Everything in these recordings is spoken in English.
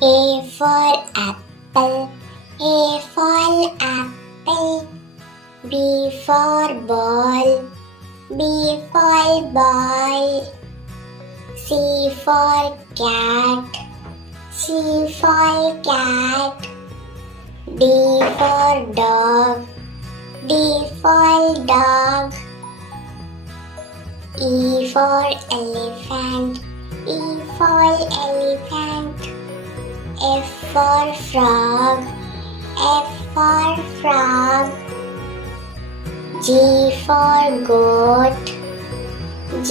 A for apple, A for apple. B for ball, B for ball. C for cat, C for cat. D for dog, D for dog. E for elephant, E for elephant. F for frog, F for frog. G for goat, G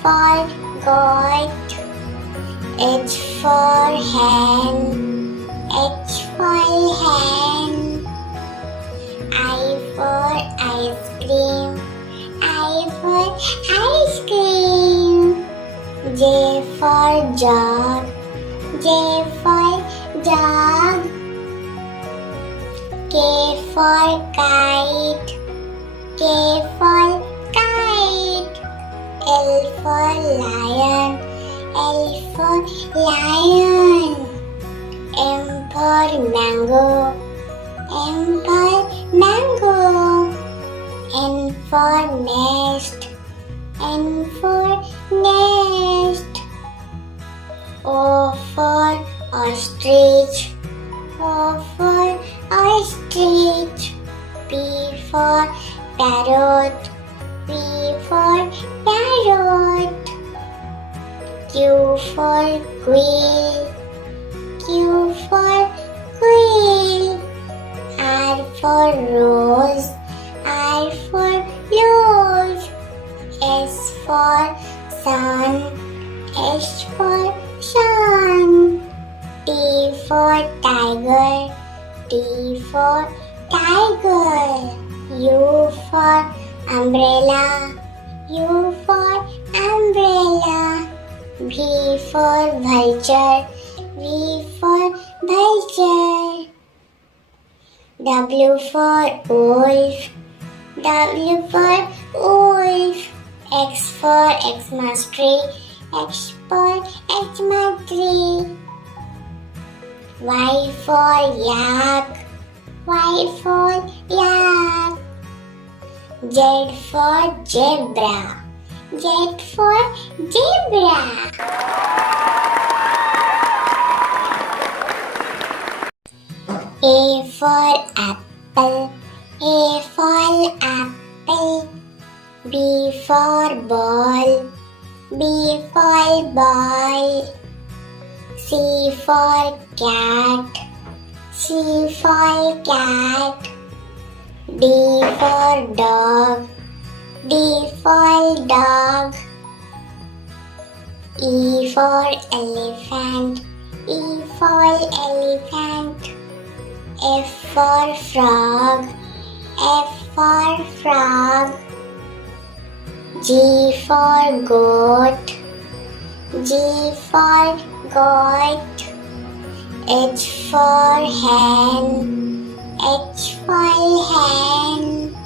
for goat. H for hen, H for hen. I for ice cream, I for ice cream. J for jug, J for jug. K for kite, K for kite. L for lion, L for lion. M for mango, M for mango. N for nest, N for nest. O for ostrich, O for ostrich. P for parrot, P for parrot. Q for quail, Q for quail. R for rose, R for rose. S for sun, S for sun. T for tiger, T for tiger. U for umbrella, U for umbrella. V for vulture, V for vulture. W for wolf, W for wolf. X for Xmas tree, X for Xmas tree. Y for yak, Y for yak. Z for zebra, Z for zebra. A for apple, A for apple. B for ball, B for ball. C for cat, C for cat. D for dog, D for dog. E for elephant, E for elephant. F for frog, F for frog. G for goat, G for goat. H for hen, H for hen.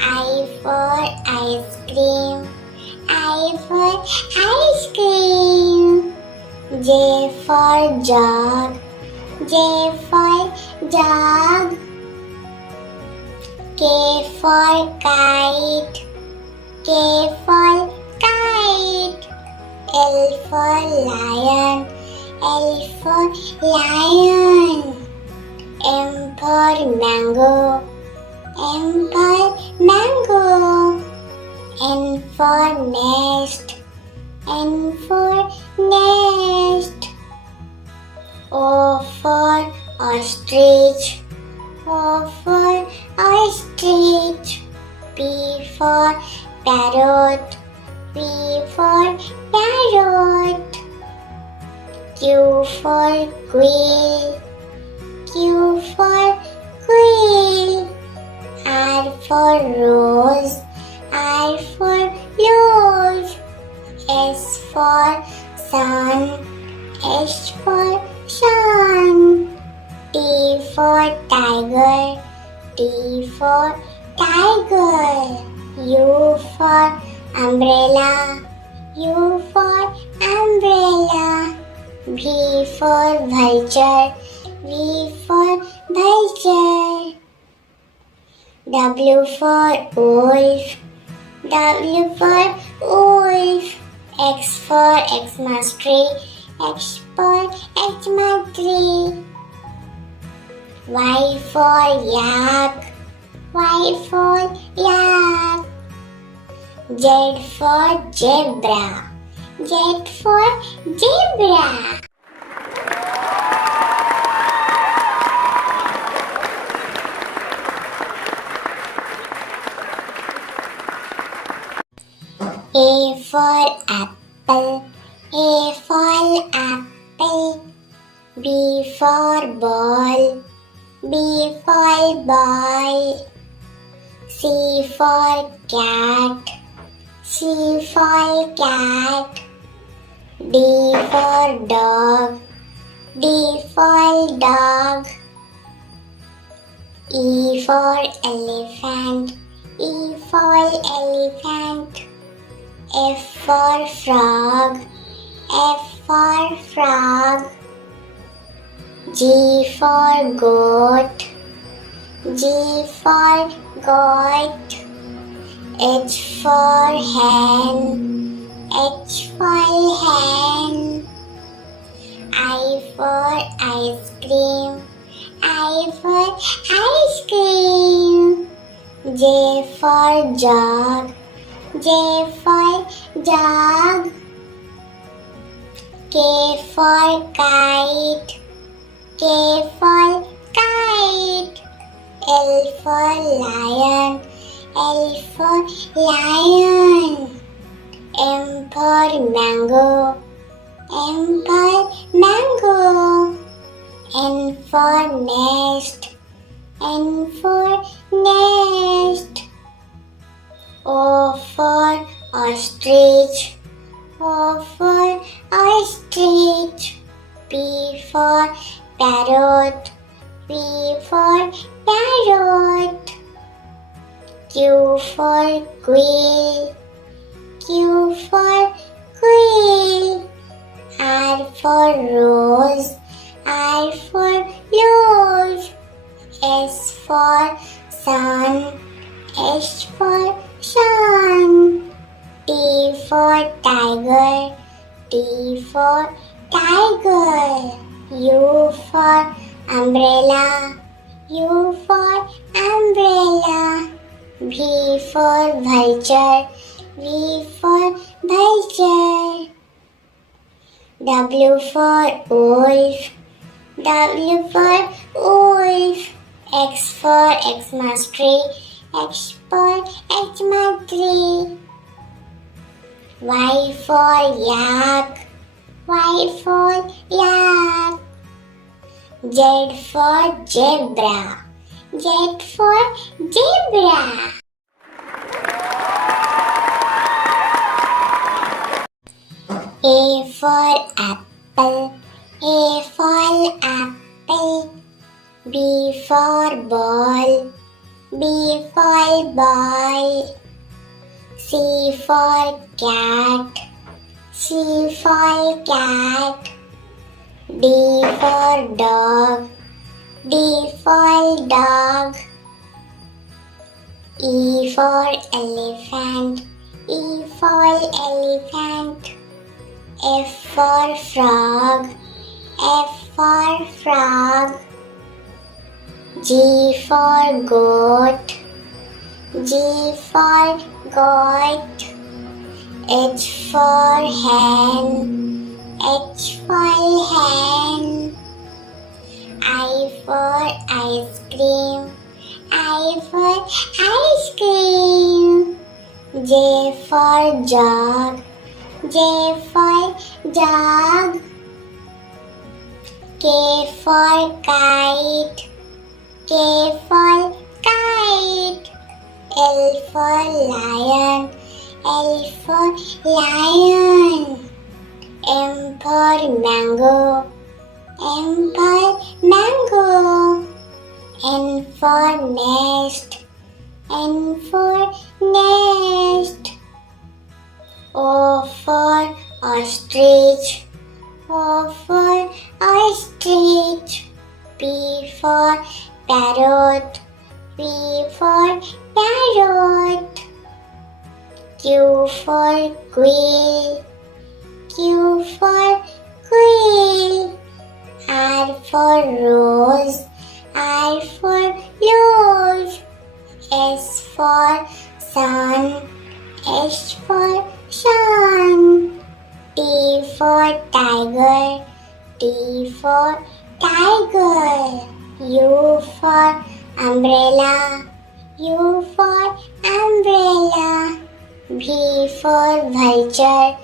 I for ice cream, I for ice cream. J for jug, J for jug. K for kite, K for kite. L for lion, L for lion. M for mango, M for mango. N for nest, N for nest. O for ostrich, O for ostrich. P for parrot, P for parrot. Q for quail, Q for quail. R for rose, R for rose. S for sun, S for sun. T for tiger, T for tiger. U for umbrella, U for umbrella. V V for vulture, V for vulture. W for wolf, W for wolf. X for Xmas tree, X for Xmas tree. Y for yak, Y for yak. Z for zebra, Z for zebra. A for apple, A for apple. B for ball, B for ball. C for cat, C for cat. D for dog, D for dog. E for elephant, E for elephant. F for frog, F for frog. G for goat, G for goat. H for hen, H for hen. I for ice cream, I for ice cream. J for jug, J for jug. K for kite, K for kite. L for lion, L for lion. M for mango, M for mango. N for nest, N for nest. O for ostrich, O for ostrich. P for parrot, P for parrot. Q for quail, Q for quail. R for rose, R for rose. S for sun, S for sun. T for tiger, T for tiger. U for umbrella, U for umbrella. V for vulture, V for vulture. W for wolf, W for wolf. X for Xmas tree, X for Xmas tree. Y for yak, Y for yak. Z for zebra, Z for zebra. A for apple, A for apple. B for ball, B for ball. C for cat, C for cat. D for dog, D for dog. E for elephant, E for elephant. F for frog, F for frog. G for goat, G for goat. H for hen, H for hen. I for ice cream, I for ice cream. J for jug, J for jug. K for kite, K for kite. L for lion, L for lion. M for mango, M for mango. N for nest, N for nest. O for ostrich, O for ostrich. P for parrot. P for parrot. Q for quail. Q for quail. R for rose. R for rose. S for sun. S for sun. T for tiger. T for tiger. U for umbrella. U for umbrella. V for vulture.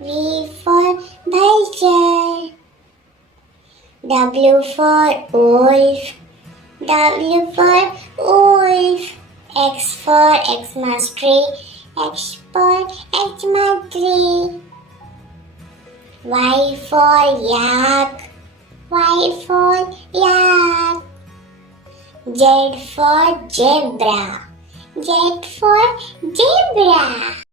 V for vulture. W for wolf. W for wolf. X for Xmas tree. X for Xmas tree. Y for yak. Y for yak. Z for zebra. Z for zebra.